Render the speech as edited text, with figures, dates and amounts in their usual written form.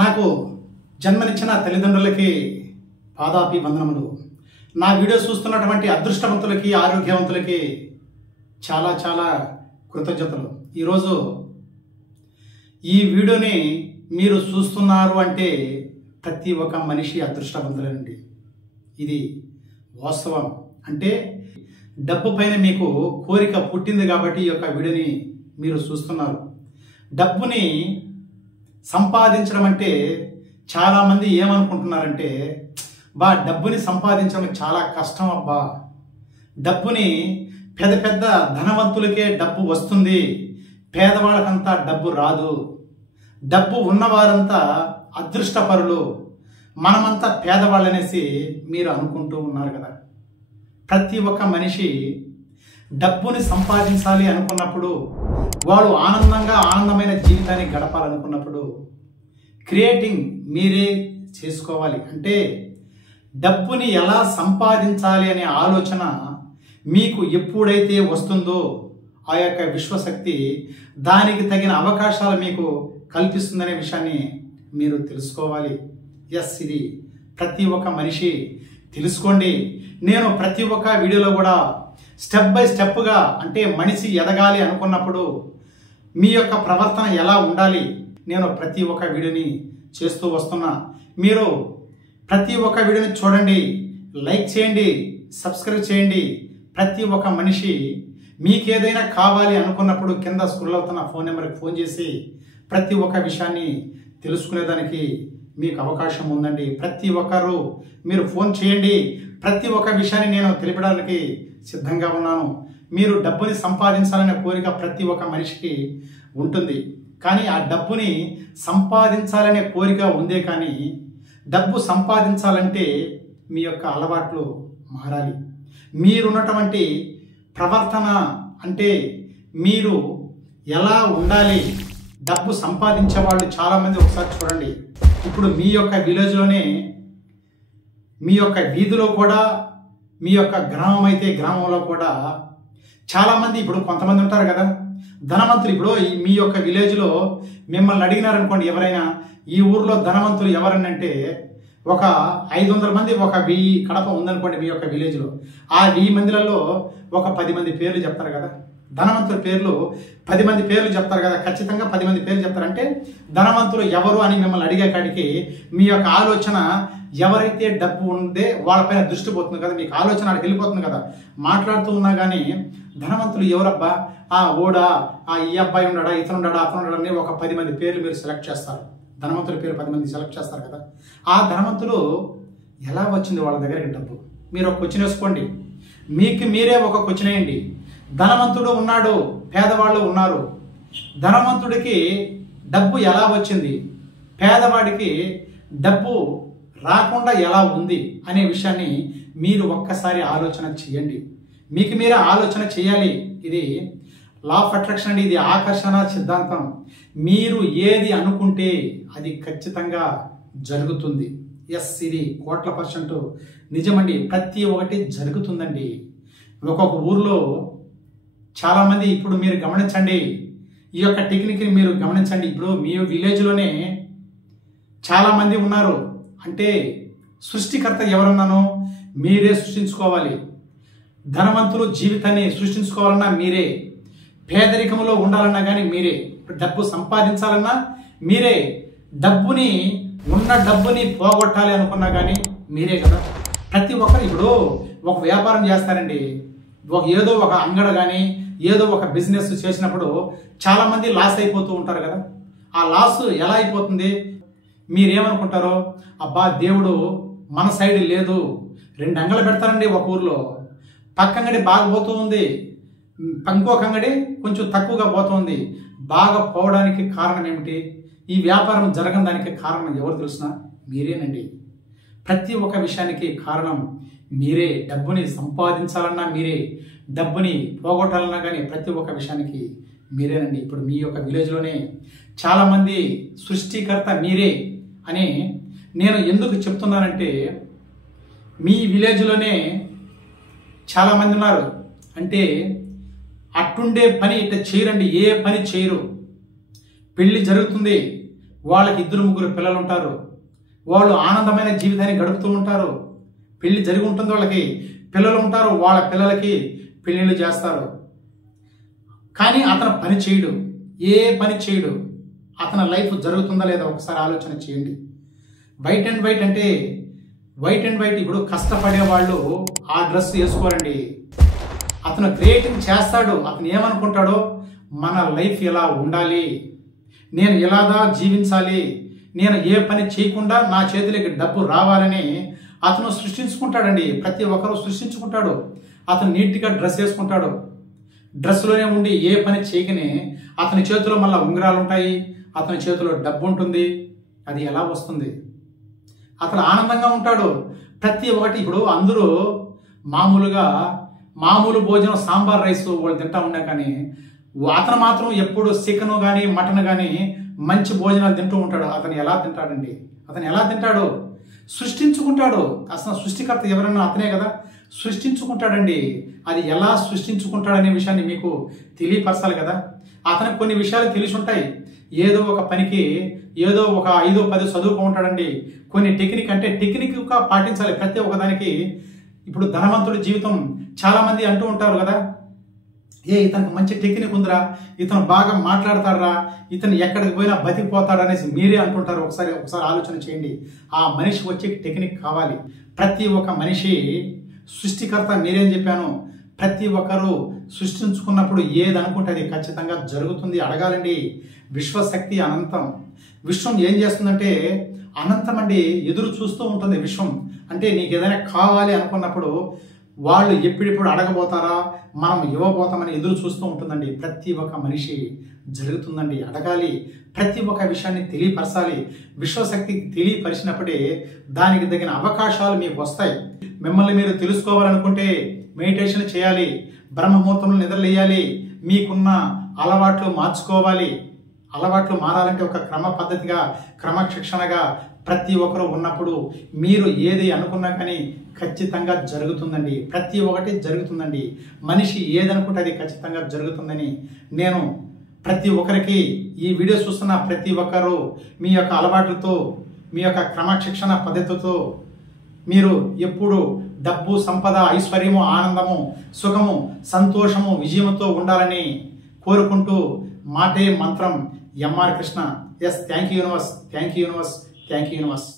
నాకు జన్మనిచ్చిన తల్లిదండ్రులకి పాదాపి వందనములు. నా వీడియో చూస్తున్నటువంటి అదృష్టవంతులకి ఆరోగ్యవంతులకి చాలా చాలా కృతజ్ఞతలు. ఈరోజు ఈ వీడియోని మీరు చూస్తున్నారు అంటే ప్రతి ఒక్క మనిషి అదృష్టవంతులేనండి. ఇది వాస్తవం. అంటే డబ్బు పైన మీకు కోరిక పుట్టింది కాబట్టి ఈ యొక్క వీడియోని మీరు చూస్తున్నారు. డబ్బుని సంపాదించడం అంటే చాలామంది ఏమనుకుంటున్నారంటే, డబ్బుని సంపాదించడం చాలా కష్టం అబ్బా, డబ్బుని పెద్ద పెద్ద ధనవంతులకే డబ్బు వస్తుంది, పేదవాళ్ళకంతా డబ్బు రాదు, డబ్బు ఉన్నవారంతా అదృష్టపరులు, మనమంతా పేదవాళ్ళనేసి మీరు అనుకుంటూ ఉన్నారు కదా. ప్రతి ఒక్క మనిషి డబ్బుని సంపాదించాలి అనుకున్నప్పుడు, వాడు ఆనందమైన జీవితాన్ని గడపాలనుకున్నప్పుడు క్రియేటింగ్ మీరే చేసుకోవాలి. అంటే డబ్బుని ఎలా సంపాదించాలి అనే ఆలోచన మీకు ఎప్పుడైతే వస్తుందో ఆ యొక్క విశ్వశక్తి దానికి తగిన అవకాశాలు మీకు కల్పిస్తుందనే విషయాన్ని మీరు తెలుసుకోవాలి. ఇది ప్రతి ఒక్క మనిషి తెలుసుకోండి. నేను ప్రతి ఒక్క వీడియోలో కూడా స్టెప్ బై స్టెప్గా, అంటే మనిషి ఎదగాలి అనుకున్నప్పుడు మీ యొక్క ప్రవర్తన ఎలా ఉండాలి, నేను ప్రతి ఒక్క వీడియోని చేస్తూ వస్తున్నా. మీరు ప్రతి ఒక్క వీడియోని చూడండి, లైక్ చేయండి, సబ్స్క్రైబ్ చేయండి. ప్రతి ఒక్క మనిషి మీకేదైనా కావాలి అనుకున్నప్పుడు కింద స్క్రోల్ అవుతున్న ఫోన్ నెంబర్కి ఫోన్ చేసి ప్రతి ఒక్క విషయాన్ని తెలుసుకునేదానికి మీకు అవకాశం ఉందండి. ప్రతి ఒక్కరు మీరు ఫోన్ చేయండి. ప్రతి ఒక్క విషయాన్ని నేను తెలిపడానికి సిద్ధంగా ఉన్నాను. మీరు డబ్బుని సంపాదించాలనే కోరిక ప్రతి ఒక్క మనిషికి ఉంటుంది. కానీ ఆ డబ్బుని సంపాదించాలనే కోరిక ఉందే, కానీ డబ్బు సంపాదించాలంటే మీ యొక్క అలవాట్లు మారాలి. మీరున్నటువంటి ప్రవర్తన, అంటే మీరు ఎలా ఉండాలి. డబ్బు సంపాదించే వాళ్ళు చాలామంది ఒకసారి చూడండి. ఇప్పుడు మీ యొక్క విలేజ్లోనే, మీ యొక్క వీధిలో కూడా, మీ యొక్క గ్రామం అయితే గ్రామంలో కూడా చాలామంది, ఇప్పుడు కొంతమంది ఉంటారు కదా ధనవంతులు. ఇప్పుడు మీ యొక్క విలేజ్లో మిమ్మల్ని అడిగినారనుకోండి, ఎవరైనా ఈ ఊర్లో ధనవంతులు ఎవరని అంటే ఒక 500 మంది, ఒక 1000 కడప ఉందనుకోండి మీ యొక్క విలేజ్లో, ఆ 1000 మందిలలో ఒక 10 మంది పేర్లు చెప్తారు కదా. ధనవంతుల పేర్లు 10 మంది పేర్లు చెప్తారు కదా, ఖచ్చితంగా 10 మంది పేర్లు చెప్తారంటే ధనవంతులు ఎవరు అని మిమ్మల్ని అడిగే కాడికి మీ యొక్క ఆలోచన ఎవరైతే డబ్బు ఉందే వాళ్ళపైన దృష్టి పోతుంది కదా, మీకు ఆలోచన అక్కడికి వెళ్ళిపోతుంది కదా. మాట్లాడుతూ ఉన్నా కానీ ధనవంతులు ఎవరబ్బా, ఓడా, ఈ అబ్బాయి ఉన్నాడా, ఇతను ఉన్నాడా, అతను ఉన్నాడా అని ఒక 10 మంది పేర్లు మీరు సెలెక్ట్ చేస్తారు. ధనవంతుల పేరు 10 మంది సెలెక్ట్ చేస్తారు కదా. ఆ ధనవంతులు ఎలా వచ్చింది వాళ్ళ దగ్గరికి డబ్బు? మీరు ఒక క్వశ్చన్ వేసుకోండి, మీకు మీరే ఒక క్వశ్చన్ వేయండి. ధనవంతుడు ఉన్నాడు, పేదవాళ్ళు ఉన్నారు. ధనవంతుడికి డబ్బు ఎలా వచ్చింది, పేదవాడికి డబ్బు రాకుండా ఎలా ఉంది అనే విషయాన్ని మీరు ఒక్కసారి ఆలోచన చేయండి. మీకు మీరే ఆలోచన చేయాలి. ఇది లా ఆఫ్ అట్రాక్షన్ అండి, ఇది ఆకర్షణ సిద్ధాంతం. మీరు ఏది అనుకుంటే అది ఖచ్చితంగా జరుగుతుంది. ఇది 100% నిజమండి. ప్రతి ఒక్కటి జరుగుతుందండి. ఒక్కొక్క ఊర్లో చాలామంది, ఇప్పుడు మీరు గమనించండి, ఈ యొక్క టెక్నిక్ని మీరు గమనించండి. ఇప్పుడు మీ విలేజ్లోనే చాలామంది ఉన్నారు. అంటే సృష్టికర్త ఎవరన్నానో మీరే సృష్టించుకోవాలి. ధనవంతులు జీవితాన్ని సృష్టించుకోవాలన్నా మీరే, పేదరికంలో ఉండాలన్నా కానీ మీరే, డబ్బు సంపాదించాలన్నా మీరే, ఉన్న డబ్బుని పోగొట్టాలి అనుకున్నా కానీ మీరే కదా. ప్రతి ఒక్కరు ఇప్పుడు ఒక వ్యాపారం చేస్తారండి, ఏదో ఒక అంగడి కానీ ఏదో ఒక బిజినెస్ చేసినప్పుడు చాలామంది లాస్ అయిపోతూ ఉంటారు కదా. ఆ లాస్ ఎలా అయిపోతుంది మీరేమనుకుంటారో, అబ్బా దేవుడు మన సైడ్ లేదు, 2 అంగళ్ళు పెడతారండి ఒక ఊర్లో, పక్క అంగడి బాగా పోతూ ఉంది, ఇంకొక అంగడి కొంచెం తక్కువగా పోతుంది. బాగా పోవడానికి కారణం ఏమిటి? ఈ వ్యాపారం జరగని దానికి కారణం ఎవరు తెలిసినా మీరేనండి. ప్రతి ఒక్క విషయానికి కారణం మీరే. డబ్బుని సంపాదించాలన్నా మీరే, డబ్బుని పోగొట్టాలన్నా కానీ ప్రతి ఒక్క విషయానికి మీరేనండి. ఇప్పుడు మీ యొక్క విలేజ్లోనే చాలామంది సృష్టికర్త మీరే అని నేను ఎందుకు చెప్తున్నానంటే, మీ విలేజ్లోనే చాలామంది ఉన్నారు. అంటే అట్టుండే పని ఇట్లా చేయరండి, ఏ పని చేయరు. పెళ్లి జరుగుతుంది, వాళ్ళకి 2-3 పిల్లలు ఉంటారు. వాళ్ళు ఆనందమైన జీవితాన్ని గడుపుతూ ఉంటారు. పెళ్లి జరిగి ఉంటుంది, వాళ్ళకి పిల్లలు ఉంటారు, వాళ్ళ పిల్లలకి పెళ్ళిళ్ళు చేస్తారు. కానీ అతను పని చేయడు, ఏ పని చేయడు. అతని లైఫ్ జరుగుతుందా లేదా ఒకసారి ఆలోచన చేయండి. వైట్ అండ్ వైట్ అంటే వైట్ అండ్ వైట్. ఇప్పుడు కష్టపడే వాళ్ళు ఆ డ్రెస్ వేసుకోరండి. అతను క్రియేటింగ్ చేస్తాడు. అతను ఏమనుకుంటాడో, మన లైఫ్ ఎలా ఉండాలి, నేను ఎలాగా జీవించాలి, నేను ఏ పని చేయకుండా నా చేతులకి డబ్బు రావాలని అతను సృష్టించుకుంటాడండి. ప్రతి ఒక్కరూ సృష్టించుకుంటాడు. అతను నీట్గా డ్రెస్ వేసుకుంటాడు. డ్రెస్లోనే ఉండి ఏ పని చేయకనే అతని చేతిలో మళ్ళీ ఉంగరాలు ఉంటాయి, అతని చేతిలో డబ్బు ఉంటుంది. అది ఎలా వస్తుంది? అతను ఆనందంగా ఉంటాడు. ప్రతి ఒక్కటి ఇప్పుడు అందరూ మామూలు భోజనం సాంబార్ రైస్ వాళ్ళు తింటా ఉన్నా కానీ అతను మాత్రం ఎప్పుడు చికెన్ కానీ మటన్ కానీ మంచి భోజనాలు తింటూ ఉంటాడు. అతను ఎలా తింటాడండి? అతను ఎలా తింటాడు? సృష్టించుకుంటాడు. అసలు సృష్టికర్త ఎవరన్నా అతనే కదా, సృష్టించుకుంటాడండి. అది ఎలా సృష్టించుకుంటాడనే విషయాన్ని మీకు తెలియపరచాలి కదా. అతనికి కొన్ని విషయాలు తెలిసి ఉంటాయి. ఏదో ఒక పనికి ఏదో ఒక 5-10 చదువుకో ఉంటాడండి. కొన్ని టెక్నిక్గా పాటించాలి ప్రతి ఒక్కదానికి. ఇప్పుడు ధనవంతుడి జీవితం చాలామంది అంటూ ఉంటారు కదా, ఇతనికి మంచి టెక్నిక్ ఉందిరా, ఇతను బాగా మాట్లాడతాడరా, ఇతను ఎక్కడికి పోయినా బతికిపోతాడు అనేసి మీరే అంటుంటారు. ఒకసారి ఆలోచన చేయండి. ఆ మనిషికి వచ్చే టెక్నిక్ కావాలి. ప్రతి ఒక్క మనిషి సృష్టికర్త, మీరేం చెప్పాను, ప్రతి ఒక్కరూ సృష్టించుకున్నప్పుడు ఏది అనుకుంటే అది ఖచ్చితంగా జరుగుతుంది. అడగాలండి. విశ్వశక్తి అనంతం. విశ్వం ఏం చేస్తుందంటే అనంతం అండి, ఎదురు చూస్తూ ఉంటుంది విశ్వం. అంటే నీకు ఏదైనా కావాలి అనుకున్నప్పుడు వాళ్ళు ఎప్పుడెప్పుడు అడగబోతారా, మనం ఇవ్వబోతామని ఎదురు చూస్తూ ఉంటుందండి. ప్రతి ఒక్క మనిషి జరుగుతుందండి. అడగాలి, ప్రతి ఒక్క విషయాన్ని తెలియపరచాలి. విశ్వశక్తి తెలియపరిచినప్పుడే దానికి తగిన అవకాశాలు మీకు వస్తాయి. మిమ్మల్ని మీరు తెలుసుకోవాలనుకుంటే మెడిటేషన్ చేయాలి, బ్రహ్మముహూర్తంలో నిద్రలేయాలి, మీకున్న అలవాట్లు మార్చుకోవాలి. అలవాట్లు మారాలంటే ఒక క్రమ పద్ధతిగా, క్రమశిక్షణగా ప్రతి ఒక్కరు ఉన్నప్పుడు మీరు ఏది అనుకున్నా కానీ ఖచ్చితంగా జరుగుతుందండి. ప్రతి ఒక్కటి జరుగుతుందండి. మనిషి ఏదనుకుంటే అది ఖచ్చితంగా జరుగుతుందని నేను ప్రతి ఒక్కరికి, ఈ వీడియో చూస్తున్న ప్రతి ఒక్కరూ మీ యొక్క అలవాట్లతో, మీ యొక్క క్రమశిక్షణ పద్ధతితో మీరు ఎప్పుడు డబ్బు, సంపద, ఐశ్వర్యము, ఆనందము, సుఖము, సంతోషము, విజయంతో ఉండాలని కోరుకుంటూ మాటే మంత్రం MR Krishna. Yes, thank you universe, thank you universe, thank you universe.